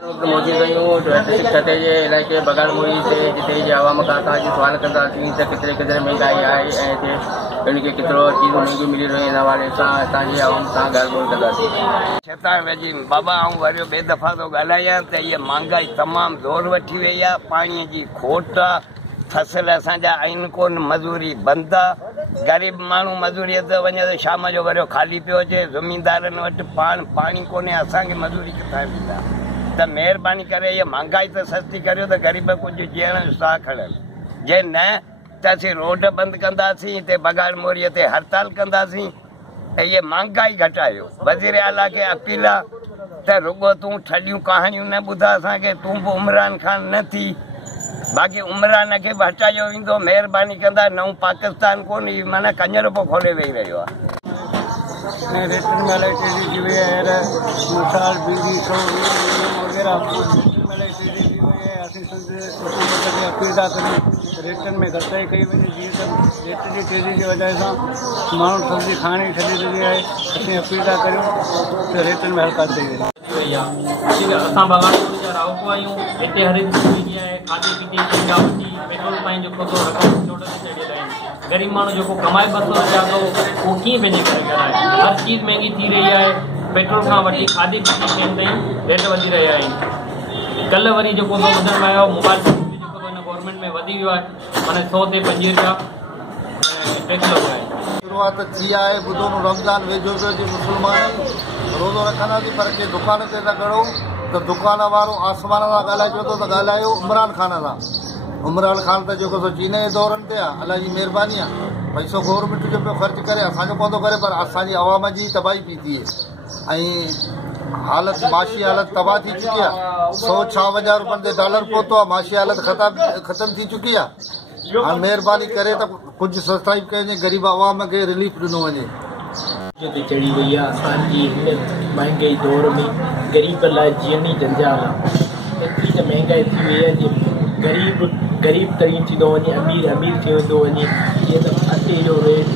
मोदी शिक्षा जे इलाइक़े बगाड़मोरी से जिते जे आवाम खां असां सवाल कंदासीं त किथे महांगाई आहे ऐं उनखे केतिरो चीज़ूं महांगियूं मिली रहियूं आहिनि हवाले सां असांजे आवाम सां ॻाल्हि ॿोल कंदासीं। छतां वेझी बाबा ऐं वरी ॿिए दफ़ा थो ॻाल्हायां त इहा महांगाई तमामु ज़ोर वठी वई आहे। पाणीअ जी खोट आहे, फसल असांजा आहिनि कोन, मज़ूरी बंदि आहे। ग़रीब माण्हू मज़ूरीअ ते वञे त शाम जो वरी खाली पियो अचे। ज़मीनदारनि वटि पाणी कोन्हे, असांखे मज़ूरी किथां ॾींदा? त महिरबानी करे इहा महांगाई त सस्ती करियो त ग़रीब कुझु जीअण जो साह खणनि। जे न त असीं रोड बंदि कंदासीं, हिते बगाड़मोरीअ ते हड़ताल कंदासीं ऐं इहा महांगाई घटायो। वज़ीर आला खे अपील आहे त रुॻो तूं ठॾियूं कहाणियूं न ॿुधा असांखे, तूं बि इमरान ख़ान न थी। बाक़ी इमरान खे बि हटायो वेंदो, महिरबानी कंदा। नओं पाकिस्तान कोन, ही माना कंजरपो खोले वेही रहियो आहे। रेटनि में इलाही तेज़ी थी वई आहे। मिसाल बिजली वग़ैरह तेज़ी थी वई आहे। असीं अपील था करियूं रेटनि में घटाई कई वञे, जीअं त रेट जी तेज़ी जी वजह सां माण्हू सब्जी खाइण ई छॾे ॾिनी आहे। असीं अपील था करियूं त रेटनि में हल्का थी वञे। असां बगाड़मोरी जा रावको आहियूं। हिते हर हिकु चीज़ आहे, खाधे पीते जी वठी पेट्रोल ताईं जेको थो रक़म चोट ते चढ़ियल आहिनि। ग़रीब माण्हू जेको कमाए 200 रुपया थो उहो कीअं पंहिंजे करे कराए? हर चीज़ महांगी थी रही आहे। पेट्रोल खां वठी खाधे पीते शयुनि ताईं रेट वधी रहिया आहिनि। कल्ह वरी जेको थो ॿुधण में आयो, मोबाइल फोन बि जेको हिन गवर्नमेंट में वधी वियो आहे, माना 100 ते 25 रुपया टैक्स लॻो आहे। शुरूआत थी आहे, ॿुधो न रमज़ान वेझो पियो जी, मुस्लमान रोज़ो रखंदासीं पर के दुकान ते न करो त दुकान वारो आसमान सां ॻाल्हाए पियो थो त ॻाल्हायो इमरान ख़ान सां। इमरान ख़ान त जेको चीन जे दौरनि ते आहे, अलाह जी महिरबानी आहे, पैसो गवर्नमेंट जो पियो ख़र्च करे, असांखे पवंदो करे, पर असांजी आवाम जी तबाही पई थिए ऐं हालत माशी हालत तबाह थी चुकी आहे। 156 रुपयनि ते डॉलर पहुतो आहे, माशी हालत ख़तम थी चुकी आहे। हाणे महिरबानी करे त कुझु सस्ताई कजे, ग़रीब आवाम खे रिलीफ ॾिनो वञे। चढ़ी वई आहे असांजी हिन महांगाई दौर में ग़रीब लाइ जीअण ई जंजाल आहे। एतिरी त महांगाई थी वई आहे जो ग़रीब तरीन थींदो वञे, अमीर थी वेंदो वञे। जीअं त अटे जो रेट,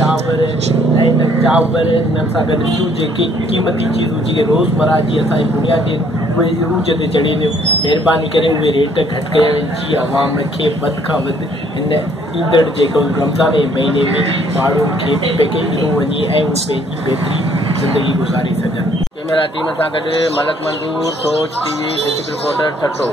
चांवर ऐं चांवर हिन सां गॾु ॿियूं जेके क़ीमती चीज़ूं जेके रोज़मर्रा जी असांजी बुनियादी उहे रूज ते चढ़ी वियूं। महिरबानी करे उहे रेट घटि कया आहिनि जीअं आवाम खे वधि खां वधि हिन ईंदड़ जेको रमज़ान जे महीने में माण्हुनि खे पैकेज ॾिनो वञे ऐं उहे पंहिंजी बहितरीन ज़िंदगी गुज़ारे सघनि। कैमरा टीम सां गॾु मलक मंज़ूर, सोच टीवी डिस्ट्रिक्ट रिपोर्टर ठठो।